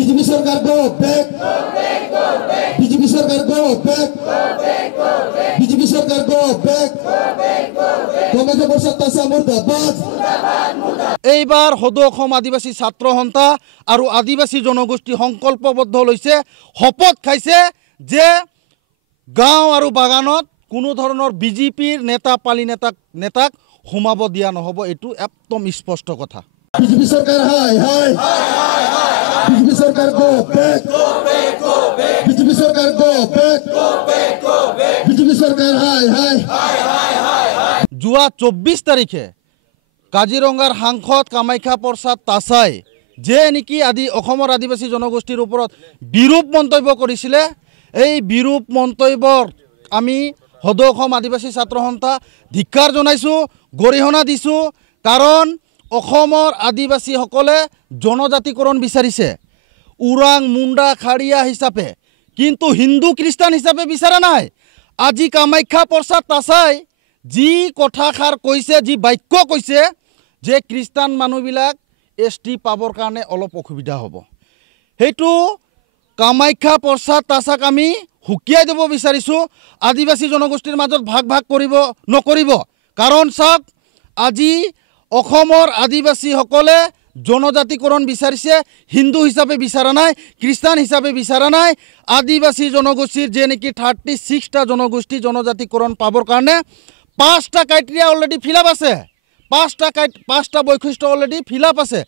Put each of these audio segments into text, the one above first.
BJP सरकार go back BJP सरकार go back BJP सरकार गो बैक কংগ্রেস পরিষদ তাসা মুর্দাবাদ এইবাৰ সদৌ অসম আদিবাসী ছাত্ৰ সন্থা আৰু আদিবাসী জনগোষ্ঠী সংকল্পবদ্ধ লৈছে শপত খাইছে যে গাঁও আৰু বাগানত কোনো ধৰণৰ বিজেপিৰ নেতা পালি নেতাক সোমাব দিয়া নহব এটো একদম স্পষ্ট কথা बीजेपी सरकार हाय हाय बीजेपी सरकार गो बैक बीजेपी सरकार गो बैक बीजेपी सरकार हाय हाय যোৱা 24 তাৰিখে কাজিৰঙাৰ সাংসদ কামাখ্যা প্ৰসাদ তাছাই যে নেকি অসমৰ আদিবাসী জনগোষ্ঠীৰ ওপৰত বিৰূপ মন্তব্য কৰিছিলে এই বিৰূপ মন্তব্যৰ আমি সদৌ অসম আদিবাসী ছাত্ৰ সন্থা ধিক্কাৰ জনাইছো গৰিহণা দিছো কাৰণ অসমৰ আদিবাসীসকলে জনজাতিকৰণ বিচাৰিছে উৰাং মুণ্ডা খাৰিয়া হিচাপে কিন্তু হিন্দু খ্ৰীষ্টান হিচাপে বিচাৰা নাই আজি কামাখ্যা প্ৰসাদ তাছাই যি কথাষাৰ কৈছে যি বাক্য কৈছে যে খ্ৰীষ্টান মানুহবিলাক এছটি পাবৰ কাৰণে অলপ অসুবিধা হ'ব হেতু কামাখ্যা প্ৰসাদ তাছাক আমি হুকিয়াই দিব বিচাৰিছো আদিবাসী জনগোষ্ঠীৰ মাজত ভাগ কৰিব নকৰিব কাৰণ চাওক আজি অসমৰ আদিবাসীসকলে জনজাতিকৰণ বিচাৰিছে হিন্দু হিচাপে বিচাৰা নাই খ্ৰীষ্টান হিচাপে বিচাৰা নাই আদিবাসী জনগোষ্ঠীৰ যে নেকি 36টা জনগোষ্ঠী জনজাতিকৰণ পাবৰ কাৰণে 5টা ক্ৰাইটেৰিয়া অলৰেডি ফিলআপ আছে 5টা বৈশিষ্ট্য অলৰেডি ফিলআপ আছে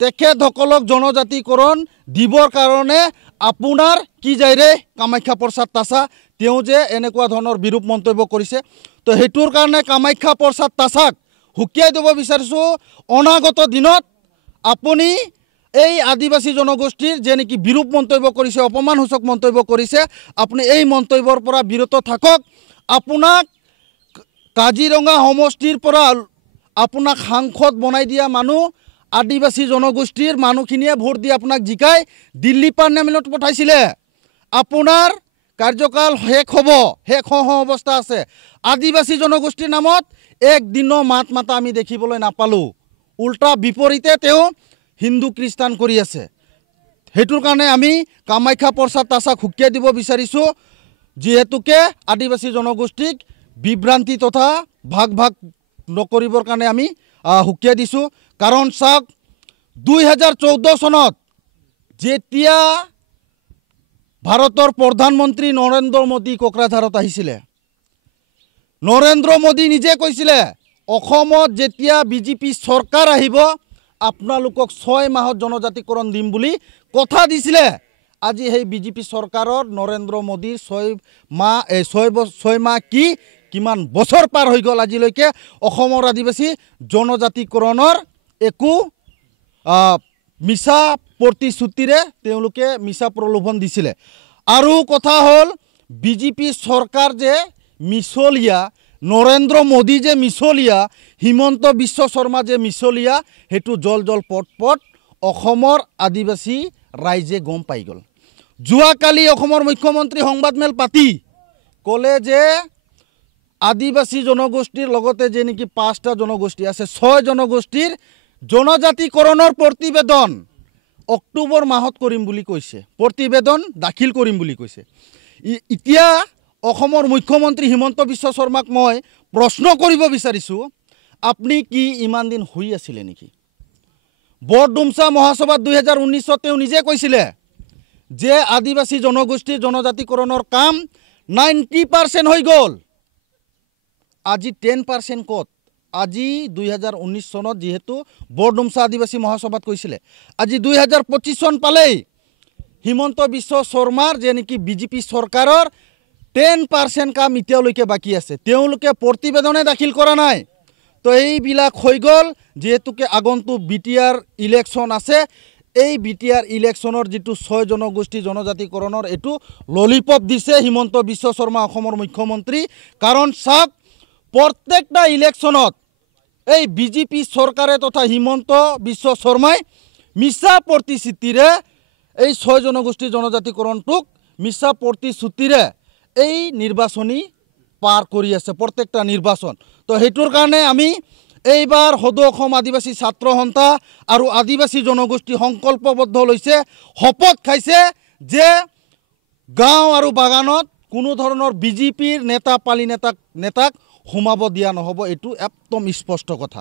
তেখেতসকলক জনজাতিকৰণ দিবৰ কাৰণে আপোনাৰ কি যায়ৰে কামাখ্যা প্ৰসাদ তাছা তেওঁ যে এনেকুৱা ধৰণৰ বিৰূপ মন্তব্য কৰিছে তো হেতুৰ কাৰণে কামাখ্যা প্ৰসাদ তাছাক হুকিয়াই দিব বিচাৰিছো অনাগত দিনত আপুনি এই আদিবাসী জনগোষ্ঠীৰ যে নেকি বিৰূপ মন্তব্য কৰিছে অপমানসূচক মন্তব্য কৰিছে আপুনি এই মন্তব্যৰ পৰা বিৰত থাকক আপোনাক কাজিৰঙা সমষ্টিৰ পৰা আপোনাক সাংসদ বনাই দিয়া মানুহ আদিবাসী জনগোষ্ঠীৰ মানুহখিনিয়ে ভোট দি আপোনাক জিকাই দিল্লী পাৰ্লিয়ামেণ্টত পঠাইছিলে আপোনাৰ কাৰ্যকাল শেষ অৱস্থা আছে আদিবাসী জনগোষ্ঠীৰ নামত এক দিনৰ মাত মাতা আমি দেখিবলৈ নাপালো উল্টা বিপৰীতে তেওঁ হিন্দু খ্ৰীষ্টান কৰি আছে হেতুৰ কাৰণে আমি কামাখ্যা প্ৰসাদ তাছাক হুকিয়াই দিব বিচাৰিছো যিহেতুকে আদিবাসী জনগোষ্ঠীক বিভ্ৰান্তি তথা ভাগ নকৰিবৰ কাৰণে আমি হুকিয়াই দিছো কাৰণ চাওক 2014 চনত যেতিয়া ভাৰতৰ প্ৰধানমন্ত্ৰী নৰেন্দ্ৰ মোদী কোকৰাঝাৰত আহিছিলে নৰেন্দ্ৰ মোদী নিজে কৈছিলে অসমত যেতিয়া বিজেপি চৰকাৰ আহিব আপোনালোকক 6 মাহত জনজাতিকৰণ দিম বুলি কথা দিছিলে আজি সেই বিজেপি চৰকাৰৰ নৰেন্দ্ৰ মোদীৰ 6 মাহ কিমান বছৰ পাৰ হৈ গ'ল আজিলৈকে অসমৰ আদিবাসী জনজাতিকৰণৰ একো মিছা প্ৰতিশ্ৰুতিৰে তেওঁলোকে মিছা প্ৰলোভন দিছিলে আৰু কথা হ'ল বিজেপি চৰকাৰ যে মিছলিয়া নৰেন্দ্ৰ মোদী যে মিছলিয়া হিমন্ত বিশ্ব শৰ্মা যে মিছলিয়া হেতু জল পট অসমৰ আদিবাসী ৰাইজে গম পাই গ'ল যোৱাকালি অসমৰ মুখ্যমন্ত্ৰী সংবাদমেল পাতি ক'লে যে আদিবাসী জনগোষ্ঠীৰ লগতে যে নেকি 5টা জনগোষ্ঠী আছে 6 জনগোষ্ঠীৰ জনজাতিকৰণৰ প্ৰতিবেদন অক্টোবৰ মাহত কৰিম বুলি কৈছে প্ৰতিবেদন দাখিল কৰিম বুলি কৈছে এতিয়া অসমৰ মুখ্যমন্ত্ৰী হিমন্ত বিশ্ব শৰ্মাক মই প্ৰশ্ন কৰিব বিচাৰিছো আপুনি কি ইমান দিন হৈ আছিল নেকি বৰডুমছা মহাসভা 2019 তেওঁ নিজে কৈছিলে যে আদিবাসী জনগোষ্ঠীৰ জনজাতিকৰণৰ কাম 90% হৈ গ'ল আজি 10% কত আজি 2019 চনত যেহেতু বৰডুমছা আদিবাসী মহাসভাত কৈছিলে আজি 2025 চন পালেই হিমন্ত বিশ্ব শৰ্মাৰ যে নেকি বিজেপি চৰকাৰৰ 10% কাম এতিয়ালৈকে বাকি আছে তেওঁলোকে প্ৰতিবেদনে দাখিল কৰা নাই তো এইবিলাক হৈ গ'ল যেহেতুকে আগন্তুক বিটিআৰ ইলেকশ্যন আছে এই বিটিআৰ ইলেকশ্যনৰ যেটো 6 জনগোষ্ঠী জনজাতিকৰণৰ এটো ললিপপ দিছে হিমন্ত বিশ্ব শৰ্মা অসমৰ মুখ্যমন্ত্ৰী কাৰণ সাক প্ৰত্যেকটা ইলেকশ্যনত এই বিজেপি চৰকাৰে তথা হিমন্ত বিশ্ব শৰ্মাই মিছা প্ৰতিশ্ৰুতিৰে এই 6 জনগোষ্ঠী জনজাতিকৰণটোক মিছা প্ৰতিশ্ৰুতিৰে এই নিৰ্বাচনী পাৰ কৰি আছে প্ৰত্যেকটা নিৰ্বাচন তো হেতুৰ কাৰণে আমি এইবাৰ সদৌ অসম আদিবাসী ছাত্ৰ সন্থা আৰু আদিবাসী জনগোষ্ঠী সংকল্পবদ্ধ লৈছে, শপত খাইছে যে গাঁও আৰু বাগানত কোনো ধৰণৰ বিজেপিৰ নেতা পালি নেতাক সোমাব দিয়া নহ'ব। এইটো একদম স্পষ্ট কথা।